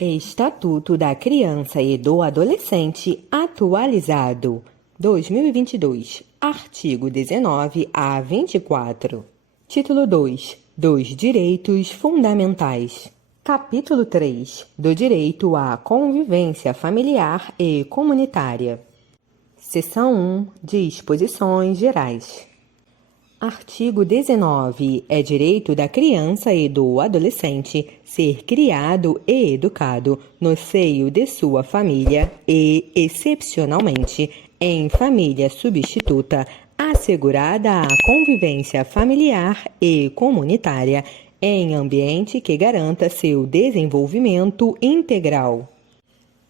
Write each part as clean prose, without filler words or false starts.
Estatuto da Criança e do Adolescente atualizado, 2022, artigo 19 a 24. Título 2, dos Direitos Fundamentais. Capítulo 3, do Direito à Convivência Familiar e Comunitária. Seção 1, Disposições Gerais. Artigo 19. É direito da criança e do adolescente ser criado e educado no seio de sua família e, excepcionalmente, em família substituta, assegurada a convivência familiar e comunitária em ambiente que garanta seu desenvolvimento integral.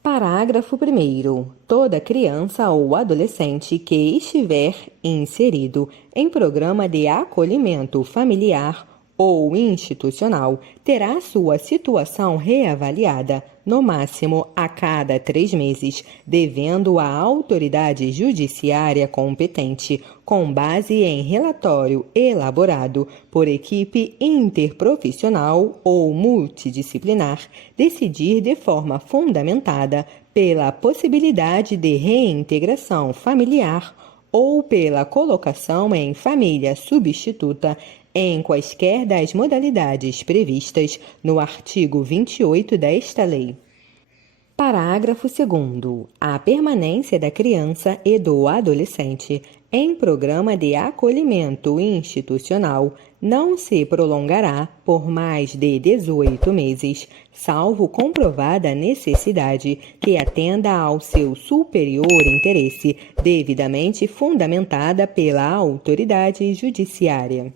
Parágrafo 1º. Toda criança ou adolescente que estiver inserido em programa de acolhimento familiar ou institucional terá sua situação reavaliada, no máximo a cada 3 meses, devendo a autoridade judiciária competente, com base em relatório elaborado por equipe interprofissional ou multidisciplinar, decidir de forma fundamentada pela possibilidade de reintegração familiar ou pela colocação em família substituta em quaisquer das modalidades previstas no artigo 28 desta lei. Parágrafo 2º. A permanência da criança e do adolescente em programa de acolhimento institucional não se prolongará por mais de 18 meses, salvo comprovada necessidade que atenda ao seu superior interesse, devidamente fundamentada pela autoridade judiciária.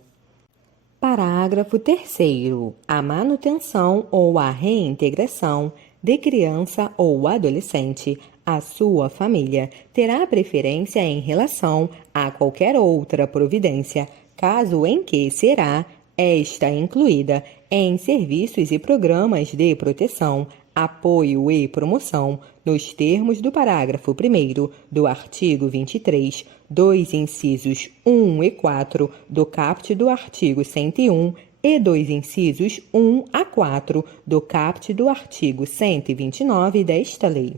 Parágrafo 3º. A manutenção ou a reintegração de criança ou adolescente à sua família terá preferência em relação a qualquer outra providência, caso em que será esta incluída em serviços e programas de proteção, apoio e promoção, nos termos do parágrafo 1º do artigo 23, 2 incisos 1 e 4 do caput do artigo 101 e 2 incisos 1 a 4 do caput do artigo 129 desta lei.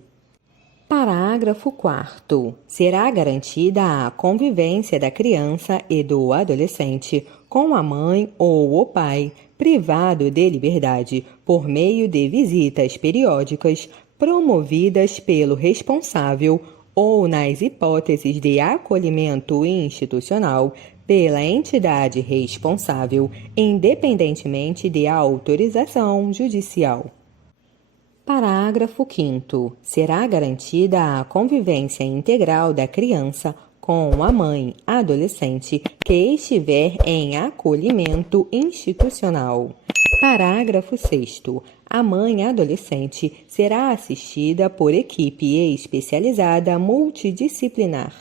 Parágrafo 4º. Será garantida a convivência da criança e do adolescente com a mãe ou o pai, privado de liberdade, por meio de visitas periódicas promovidas pelo responsável ou, nas hipóteses de acolhimento institucional, pela entidade responsável, independentemente de autorização judicial. Parágrafo 5º. Será garantida a convivência integral da criança com a mãe adolescente que estiver em acolhimento institucional. Parágrafo 6º. A mãe adolescente será assistida por equipe especializada multidisciplinar.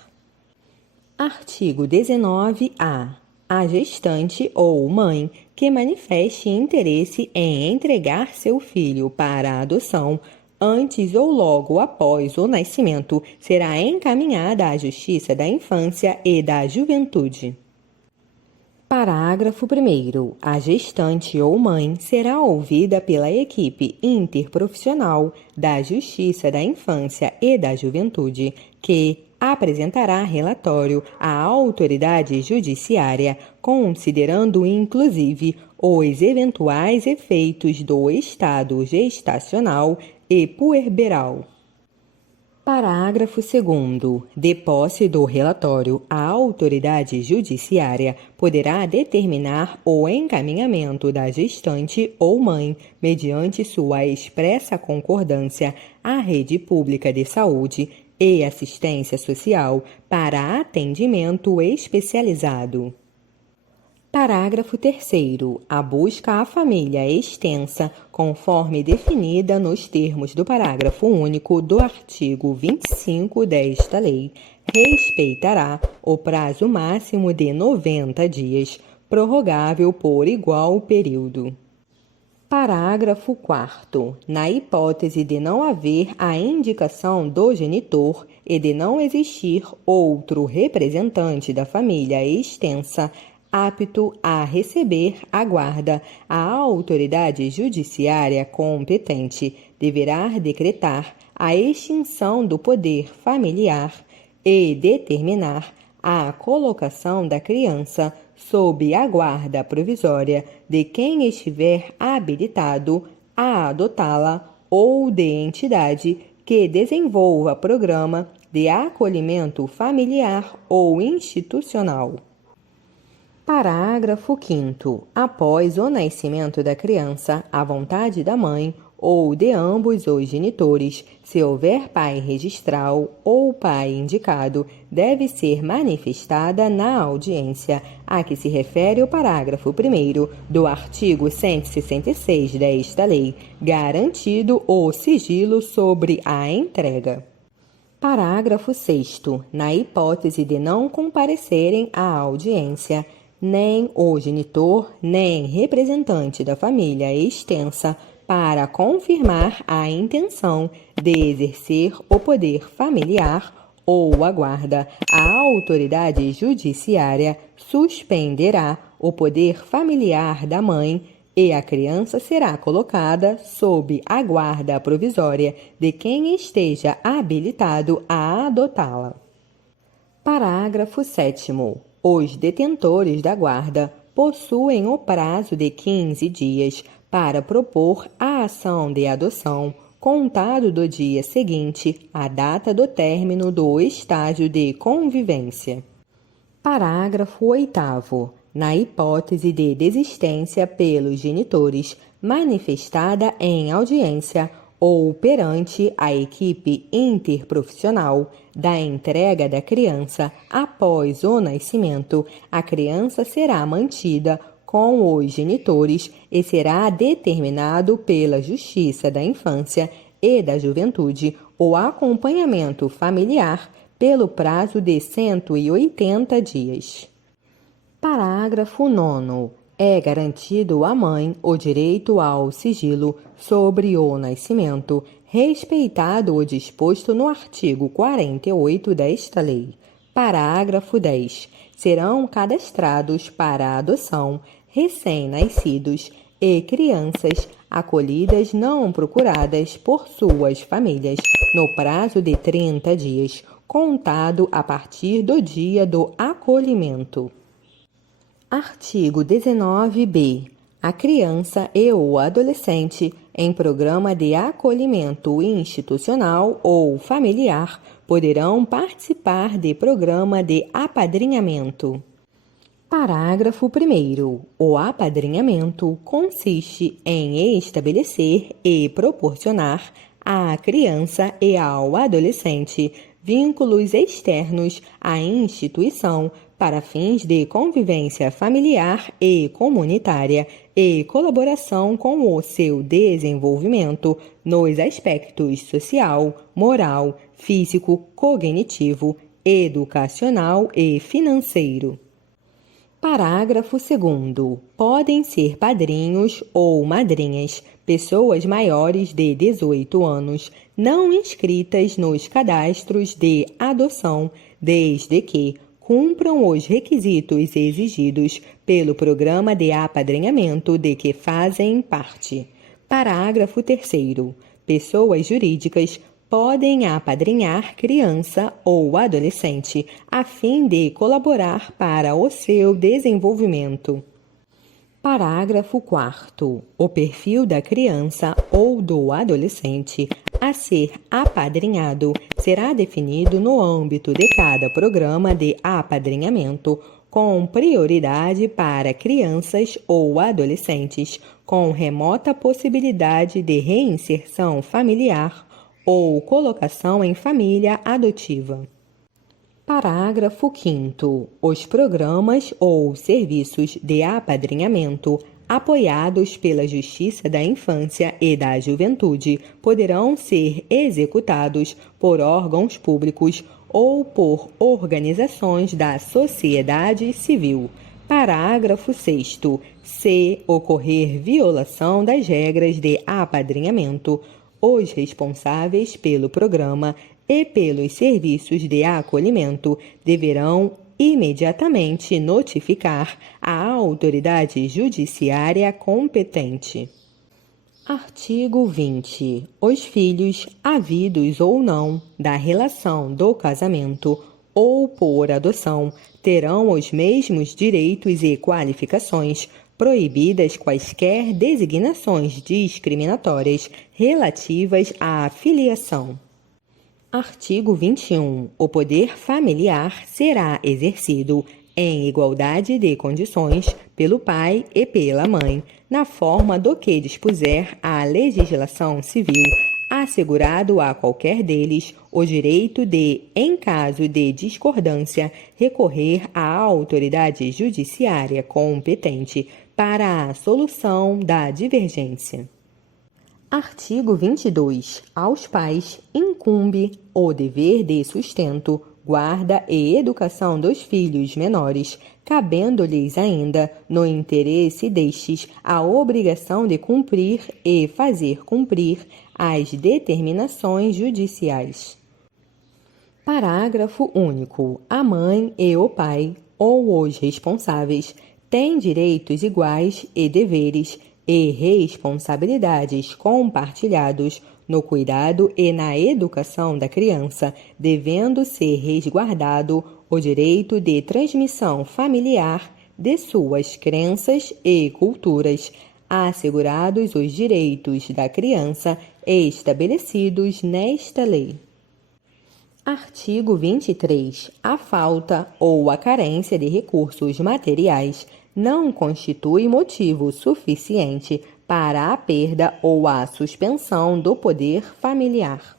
Artigo 19-A. A gestante ou mãe que manifeste interesse em entregar seu filho para a adoção antes ou logo após o nascimento será encaminhada à Justiça da Infância e da Juventude. Parágrafo 1º. A gestante ou mãe será ouvida pela equipe interprofissional da Justiça da Infância e da Juventude, que apresentará relatório à autoridade judiciária, considerando inclusive os eventuais efeitos do estado gestacional e puerperal. Parágrafo 2º. De posse do relatório, a autoridade judiciária poderá determinar o encaminhamento da gestante ou mãe, mediante sua expressa concordância, à rede pública de saúde e assistência social para atendimento especializado. Parágrafo 3º. A busca à família extensa, conforme definida nos termos do parágrafo único do artigo 25 desta lei, respeitará o prazo máximo de 90 dias, prorrogável por igual período. Parágrafo 4º. Na hipótese de não haver a indicação do genitor e de não existir outro representante da família extensa, apto a receber a guarda, a autoridade judiciária competente deverá decretar a extinção do poder familiar e determinar a colocação da criança sob a guarda provisória de quem estiver habilitado a adotá-la ou de entidade que desenvolva programa de acolhimento familiar ou institucional. Parágrafo 5º. Após o nascimento da criança, à vontade da mãe ou de ambos os genitores, se houver pai registral ou pai indicado, deve ser manifestada na audiência a que se refere o parágrafo 1º do artigo 166 desta lei, garantido o sigilo sobre a entrega. Parágrafo 6º. Na hipótese de não comparecerem à audiência, nem o genitor, nem representante da família extensa, para confirmar a intenção de exercer o poder familiar ou a guarda, a autoridade judiciária suspenderá o poder familiar da mãe e a criança será colocada sob a guarda provisória de quem esteja habilitado a adotá-la. Parágrafo 7º. Os detentores da guarda possuem o prazo de 15 dias para propor a ação de adoção, contado do dia seguinte à data do término do estágio de convivência. Parágrafo 8º. Na hipótese de desistência pelos genitores, manifestada em audiência ou perante a equipe interprofissional da entrega da criança após o nascimento, a criança será mantida com os genitores e será determinado pela Justiça da Infância e da Juventude o acompanhamento familiar pelo prazo de 180 dias. Parágrafo 9º. É garantido à mãe o direito ao sigilo sobre o nascimento, respeitado o disposto no artigo 48 desta lei. Parágrafo 10. Serão cadastrados para a adoção recém-nascidos e crianças acolhidas não procuradas por suas famílias no prazo de 30 dias, contado a partir do dia do acolhimento. Artigo 19b. A criança e o adolescente, em programa de acolhimento institucional ou familiar, poderão participar de programa de apadrinhamento. Parágrafo 1º. O apadrinhamento consiste em estabelecer e proporcionar à criança e ao adolescente vínculos externos à instituição para fins de convivência familiar e comunitária e colaboração com o seu desenvolvimento nos aspectos social, moral, físico, cognitivo, educacional e financeiro. Parágrafo 2º. Podem ser padrinhos ou madrinhas pessoas maiores de 18 anos, não inscritas nos cadastros de adoção, desde que cumpram os requisitos exigidos pelo programa de apadrinhamento de que fazem parte. Parágrafo 3º. Pessoas jurídicas podem apadrinhar criança ou adolescente a fim de colaborar para o seu desenvolvimento. Parágrafo 4º. O perfil da criança ou do adolescente a ser apadrinhado será definido no âmbito de cada programa de apadrinhamento, com prioridade para crianças ou adolescentes com remota possibilidade de reinserção familiar ou colocação em família adotiva. Parágrafo 5º. Os programas ou serviços de apadrinhamento apoiados pela Justiça da Infância e da Juventude poderão ser executados por órgãos públicos ou por organizações da sociedade civil. Parágrafo 6º. Se ocorrer violação das regras de apadrinhamento, os responsáveis pelo programa e pelos serviços de acolhimento deverão imediatamente notificar a autoridade judiciária competente. Artigo 20. Os filhos, havidos ou não, da relação do casamento ou por adoção, terão os mesmos direitos e qualificações, proibidas quaisquer designações discriminatórias relativas à filiação. Artigo 21. O poder familiar será exercido em igualdade de condições pelo pai e pela mãe, na forma do que dispuser a legislação civil, assegurado a qualquer deles o direito de, em caso de discordância, recorrer à autoridade judiciária competente para a solução da divergência. Artigo 22. Aos pais incumbe o dever de sustento, guarda e educação dos filhos menores, cabendo-lhes ainda, no interesse destes, a obrigação de cumprir e fazer cumprir as determinações judiciais. Parágrafo único. A mãe e o pai, ou os responsáveis, têm direitos iguais e deveres e responsabilidades compartilhados no cuidado e na educação da criança, devendo ser resguardado o direito de transmissão familiar de suas crenças e culturas, assegurados os direitos da criança estabelecidos nesta lei. Artigo 23. A falta ou a carência de recursos materiais não constitui motivo suficiente para a perda ou a suspensão do poder familiar.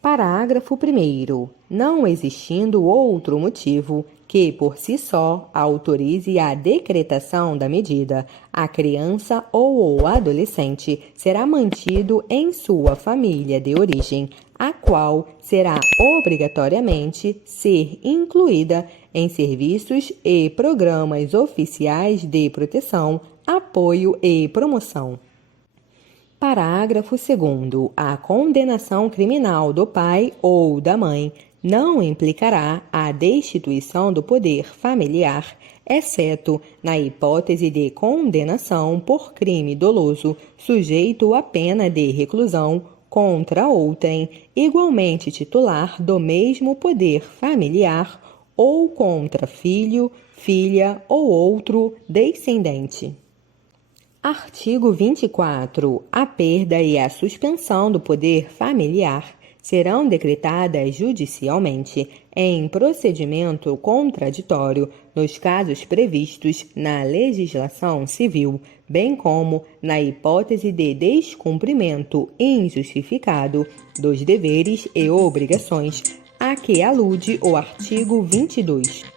Parágrafo 1º. Não existindo outro motivo que, por si só, autorize a decretação da medida, a criança ou o adolescente será mantido em sua família de origem, a qual será obrigatoriamente ser incluída em serviços e programas oficiais de proteção, apoio e promoção. Parágrafo 2º. A condenação criminal do pai ou da mãe não implicará a destituição do poder familiar, exceto na hipótese de condenação por crime doloso, sujeito à pena de reclusão contra outrem, igualmente titular do mesmo poder familiar, ou contra filho, filha ou outro descendente. Artigo 24. A perda e a suspensão do poder familiar serão decretadas judicialmente em procedimento contraditório nos casos previstos na legislação civil, bem como na hipótese de descumprimento injustificado dos deveres e obrigações a que alude o artigo 22.